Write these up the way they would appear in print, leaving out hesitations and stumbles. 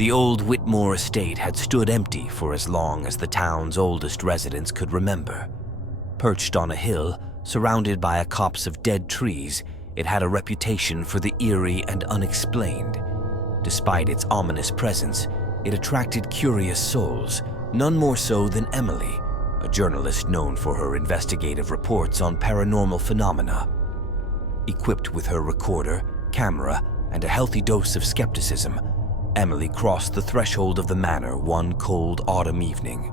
The old Whitmore estate had stood empty for as long as the town's oldest residents could remember. Perched on a hill, surrounded by a copse of dead trees, it had a reputation for the eerie and unexplained. Despite its ominous presence, it attracted curious souls, none more so than Emily, a journalist known for her investigative reports on paranormal phenomena. Equipped with her recorder, camera, and a healthy dose of skepticism, Emily crossed the threshold of the manor one cold autumn evening.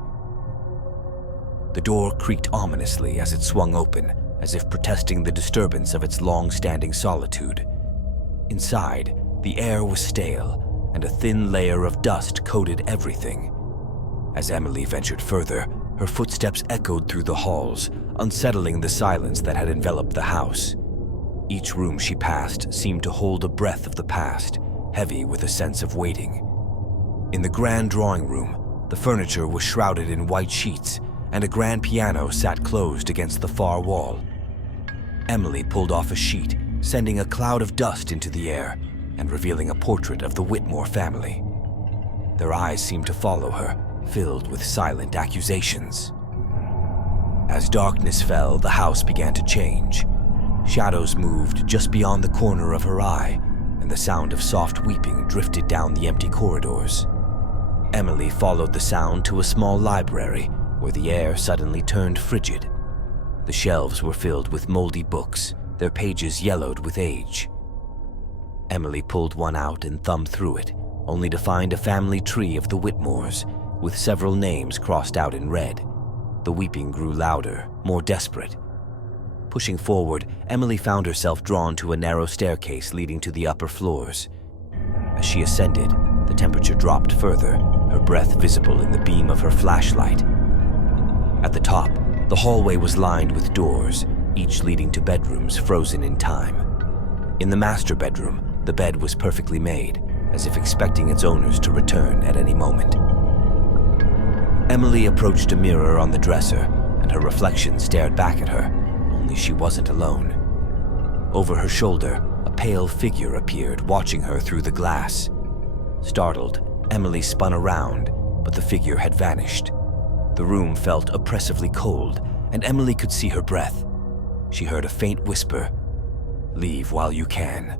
The door creaked ominously as it swung open, as if protesting the disturbance of its long-standing solitude. Inside, the air was stale, and a thin layer of dust coated everything. As Emily ventured further, her footsteps echoed through the halls, unsettling the silence that had enveloped the house. Each room she passed seemed to hold a breath of the past, heavy with a sense of waiting. In the grand drawing room, the furniture was shrouded in white sheets, and a grand piano sat closed against the far wall. Emily pulled off a sheet, sending a cloud of dust into the air and revealing a portrait of the Whitmore family. Their eyes seemed to follow her, filled with silent accusations. As darkness fell, the house began to change. Shadows moved just beyond the corner of her eye, and the sound of soft weeping drifted down the empty corridors. Emily followed the sound to a small library where the air suddenly turned frigid. The shelves were filled with moldy books, their pages yellowed with age. Emily pulled one out and thumbed through it, only to find a family tree of the Whitmores, with several names crossed out in red. The weeping grew louder, more desperate. Pushing forward, Emily found herself drawn to a narrow staircase leading to the upper floors. As she ascended, the temperature dropped further, her breath visible in the beam of her flashlight. At the top, the hallway was lined with doors, each leading to bedrooms frozen in time. In the master bedroom, the bed was perfectly made, as if expecting its owners to return at any moment. Emily approached a mirror on the dresser, and her reflection stared back at her, only she wasn't alone. Over her shoulder, a pale figure appeared, watching her through the glass. Startled, Emily spun around, but the figure had vanished. The room felt oppressively cold, and Emily could see her breath. She heard a faint whisper, "Leave while you can."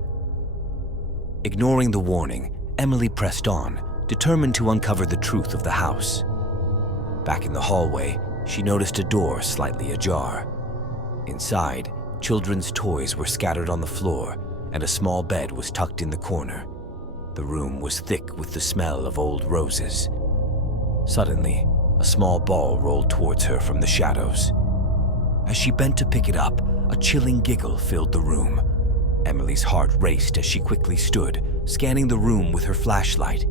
Ignoring the warning, Emily pressed on, determined to uncover the truth of the house. Back in the hallway, she noticed a door slightly ajar. Inside, children's toys were scattered on the floor, and a small bed was tucked in the corner. The room was thick with the smell of old roses. Suddenly, a small ball rolled towards her from the shadows. As she bent to pick it up, a chilling giggle filled the room. Emily's heart raced as she quickly stood, scanning the room with her flashlight.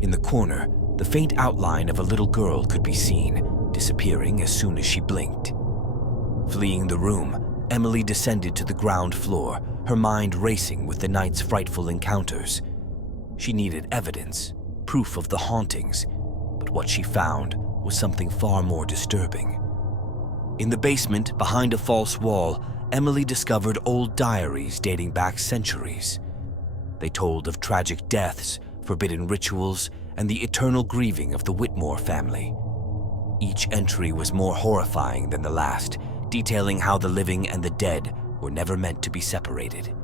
In the corner, the faint outline of a little girl could be seen, disappearing as soon as she blinked. Fleeing the room, Emily descended to the ground floor, her mind racing with the night's frightful encounters. She needed evidence, proof of the hauntings, but what she found was something far more disturbing. In the basement, behind a false wall, Emily discovered old diaries dating back centuries. They told of tragic deaths, forbidden rituals, and the eternal grieving of the Whitmore family. Each entry was more horrifying than the last, detailing how the living and the dead were never meant to be separated.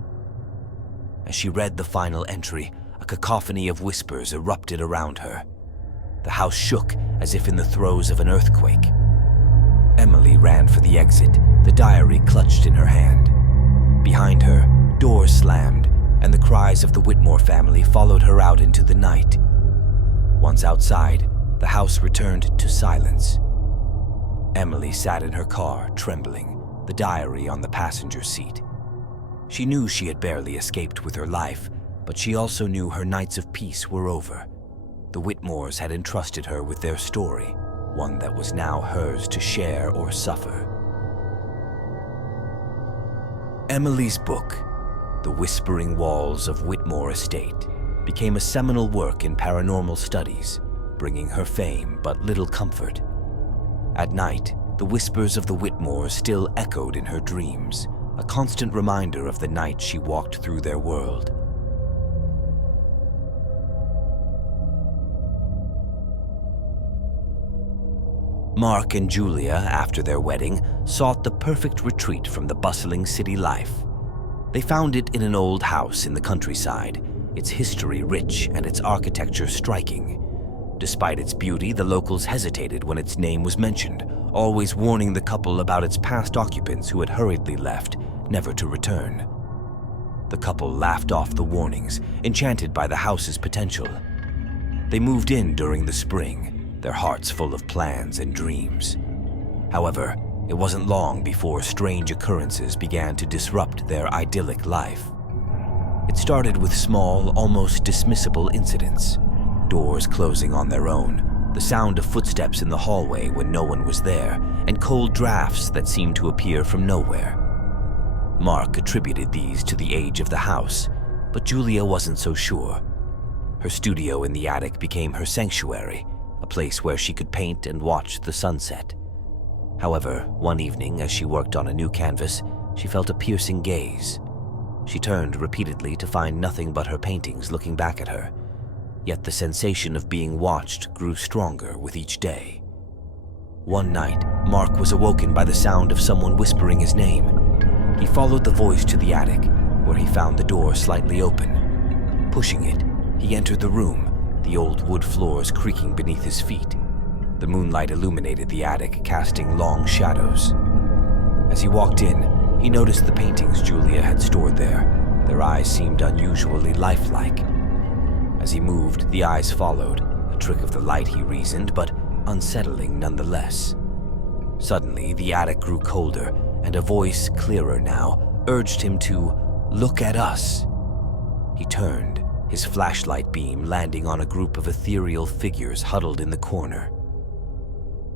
As she read the final entry, a cacophony of whispers erupted around her. The house shook as if in the throes of an earthquake. Emily ran for the exit, the diary clutched in her hand. Behind her, doors slammed, and the cries of the Whitmore family followed her out into the night. Once outside, the house returned to silence. Emily sat in her car, trembling, the diary on the passenger seat. She knew she had barely escaped with her life, but she also knew her nights of peace were over. The Whitmores had entrusted her with their story, one that was now hers to share or suffer. Emily's book, The Whispering Walls of Whitmore Estate, became a seminal work in paranormal studies, bringing her fame but little comfort. At night, the whispers of the Whitmores still echoed in her dreams, a constant reminder of the night she walked through their world. Mark and Julia, after their wedding, sought the perfect retreat from the bustling city life. They found it in an old house in the countryside, its history rich and its architecture striking. Despite its beauty, the locals hesitated when its name was mentioned, always warning the couple about its past occupants who had hurriedly left, never to return. The couple laughed off the warnings, enchanted by the house's potential. They moved in during the spring, their hearts full of plans and dreams. However, it wasn't long before strange occurrences began to disrupt their idyllic life. It started with small, almost dismissible incidents. Doors closing on their own, the sound of footsteps in the hallway when no one was there, and cold drafts that seemed to appear from nowhere. Mark attributed these to the age of the house, but Julia wasn't so sure. Her studio in the attic became her sanctuary, a place where she could paint and watch the sunset. However, one evening as she worked on a new canvas, she felt a piercing gaze. She turned repeatedly to find nothing but her paintings looking back at her. Yet the sensation of being watched grew stronger with each day. One night, Mark was awoken by the sound of someone whispering his name. He followed the voice to the attic, where he found the door slightly open. Pushing it, he entered the room, the old wood floors creaking beneath his feet. The moonlight illuminated the attic, casting long shadows. As he walked in, he noticed the paintings Julia had stored there. Their eyes seemed unusually lifelike. As he moved, the eyes followed, a trick of the light, he reasoned, but unsettling nonetheless. Suddenly, the attic grew colder, and a voice, clearer now, urged him to look at us. He turned, his flashlight beam landing on a group of ethereal figures huddled in the corner.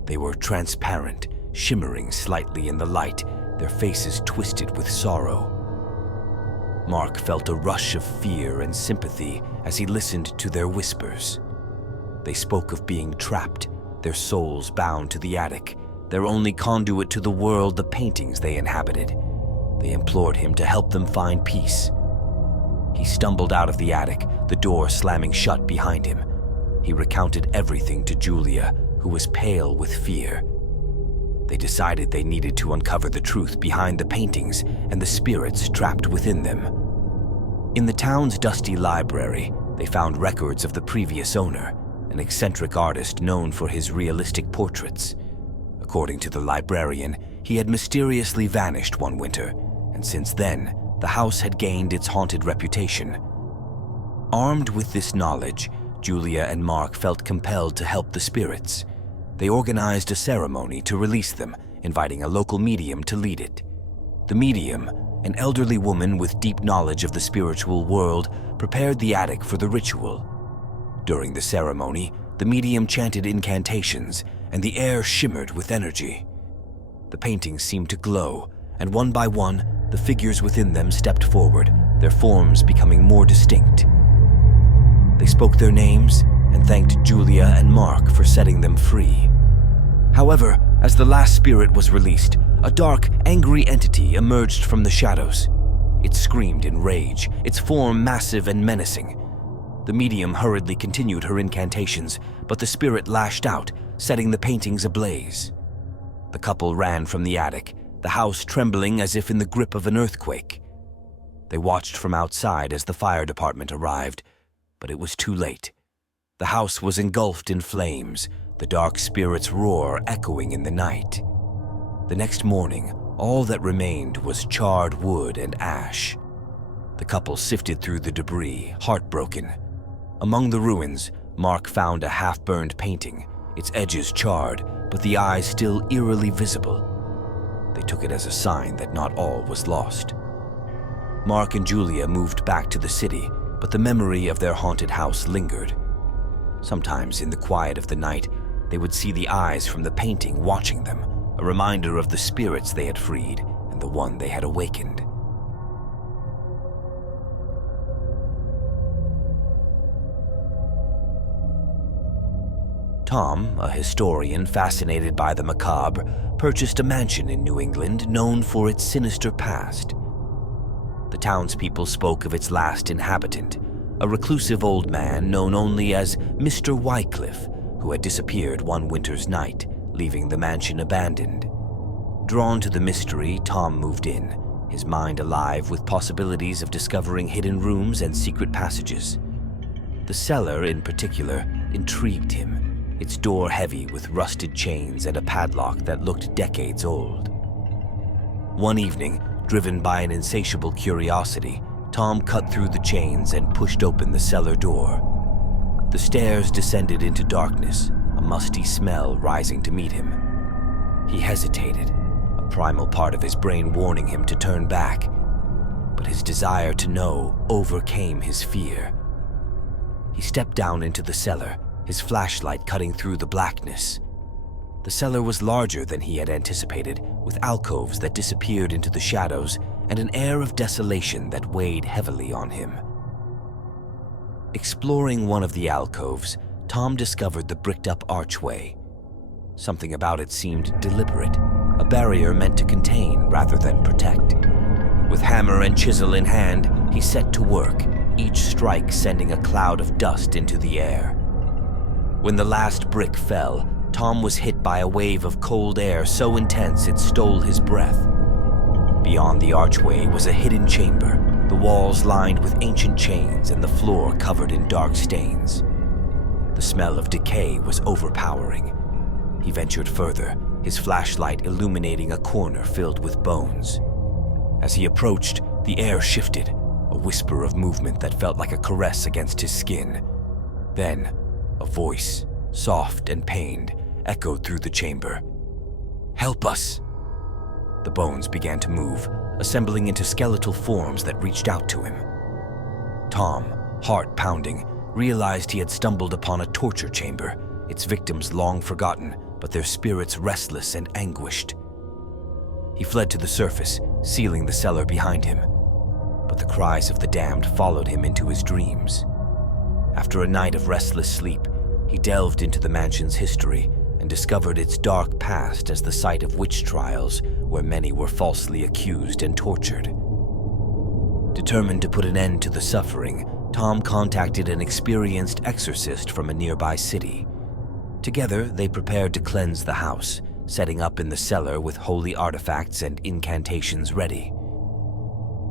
They were transparent, shimmering slightly in the light, their faces twisted with sorrow. Mark felt a rush of fear and sympathy as he listened to their whispers. They spoke of being trapped, their souls bound to the attic, their only conduit to the world the paintings they inhabited. They implored him to help them find peace. He stumbled out of the attic, the door slamming shut behind him. He recounted everything to Julia, who was pale with fear. They decided they needed to uncover the truth behind the paintings and the spirits trapped within them. In the town's dusty library, they found records of the previous owner, an eccentric artist known for his realistic portraits. According to the librarian, he had mysteriously vanished one winter, and since then, the house had gained its haunted reputation. Armed with this knowledge, Julia and Mark felt compelled to help the spirits. They organized a ceremony to release them, inviting a local medium to lead it. The medium, an elderly woman with deep knowledge of the spiritual world, prepared the attic for the ritual. During the ceremony, the medium chanted incantations, and the air shimmered with energy. The paintings seemed to glow, and one by one, the figures within them stepped forward, their forms becoming more distinct. They spoke their names and thanked Julia and Mark for setting them free. However, as the last spirit was released, a dark, angry entity emerged from the shadows. It screamed in rage, its form massive and menacing. The medium hurriedly continued her incantations, but the spirit lashed out, setting the paintings ablaze. The couple ran from the attic, the house trembling as if in the grip of an earthquake. They watched from outside as the fire department arrived, but it was too late. The house was engulfed in flames, the dark spirit's roar echoing in the night. The next morning, all that remained was charred wood and ash. The couple sifted through the debris, heartbroken. Among the ruins, Mark found a half-burned painting, its edges charred, but the eyes still eerily visible. They took it as a sign that not all was lost. Mark and Julia moved back to the city, but the memory of their haunted house lingered. Sometimes in the quiet of the night, they would see the eyes from the painting watching them, a reminder of the spirits they had freed and the one they had awakened. Tom, a historian fascinated by the macabre, purchased a mansion in New England known for its sinister past. The townspeople spoke of its last inhabitant, a reclusive old man known only as Mr. Wycliffe, who had disappeared one winter's night, leaving the mansion abandoned. Drawn to the mystery, Tom moved in, his mind alive with possibilities of discovering hidden rooms and secret passages. The cellar, in particular, intrigued him, its door heavy with rusted chains and a padlock that looked decades old. One evening, driven by an insatiable curiosity, Tom cut through the chains and pushed open the cellar door. The stairs descended into darkness, a musty smell rising to meet him. He hesitated, a primal part of his brain warning him to turn back, but his desire to know overcame his fear. He stepped down into the cellar, his flashlight cutting through the blackness. The cellar was larger than he had anticipated, with alcoves that disappeared into the shadows and an air of desolation that weighed heavily on him. Exploring one of the alcoves, Tom discovered the bricked-up archway. Something about it seemed deliberate, a barrier meant to contain rather than protect. With hammer and chisel in hand, he set to work, each strike sending a cloud of dust into the air. When the last brick fell, Tom was hit by a wave of cold air so intense it stole his breath. Beyond the archway was a hidden chamber, the walls lined with ancient chains and the floor covered in dark stains. The smell of decay was overpowering. He ventured further, his flashlight illuminating a corner filled with bones. As he approached, the air shifted, a whisper of movement that felt like a caress against his skin. Then, a voice, soft and pained, echoed through the chamber. "Help us!" The bones began to move, assembling into skeletal forms that reached out to him. Tom, heart pounding, realized he had stumbled upon a torture chamber, its victims long forgotten, but their spirits restless and anguished. He fled to the surface, sealing the cellar behind him. But the cries of the damned followed him into his dreams. After a night of restless sleep, he delved into the mansion's history and discovered its dark past as the site of witch trials where many were falsely accused and tortured. Determined to put an end to the suffering, Tom contacted an experienced exorcist from a nearby city. Together, they prepared to cleanse the house, setting up in the cellar with holy artifacts and incantations ready.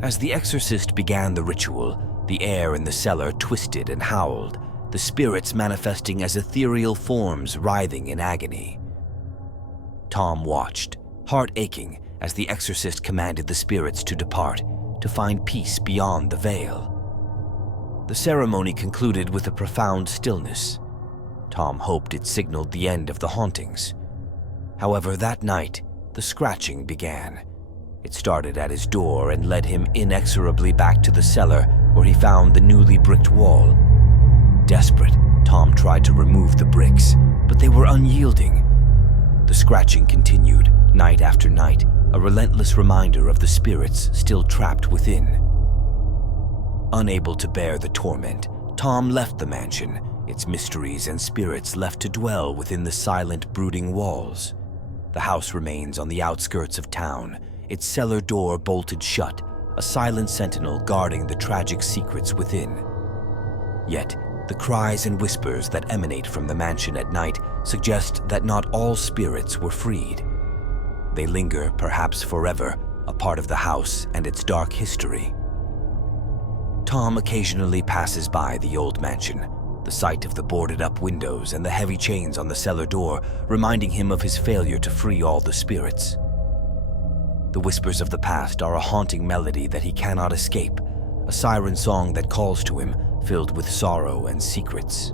As the exorcist began the ritual, the air in the cellar twisted and howled, the spirits manifesting as ethereal forms writhing in agony. Tom watched, heart aching, as the exorcist commanded the spirits to depart, to find peace beyond the veil. The ceremony concluded with a profound stillness. Tom hoped it signaled the end of the hauntings. However, that night, the scratching began. It started at his door and led him inexorably back to the cellar, where he found the newly bricked wall. Desperate, Tom tried to remove the bricks, but they were unyielding. The scratching continued, night after night, a relentless reminder of the spirits still trapped within. Unable to bear the torment, Tom left the mansion, its mysteries and spirits left to dwell within the silent, brooding walls. The house remains on the outskirts of town, its cellar door bolted shut, a silent sentinel guarding the tragic secrets within. Yet, the cries and whispers that emanate from the mansion at night suggest that not all spirits were freed. They linger, perhaps forever, a part of the house and its dark history. Tom occasionally passes by the old mansion, the sight of the boarded-up windows and the heavy chains on the cellar door reminding him of his failure to free all the spirits. The whispers of the past are a haunting melody that he cannot escape, a siren song that calls to him, filled with sorrow and secrets.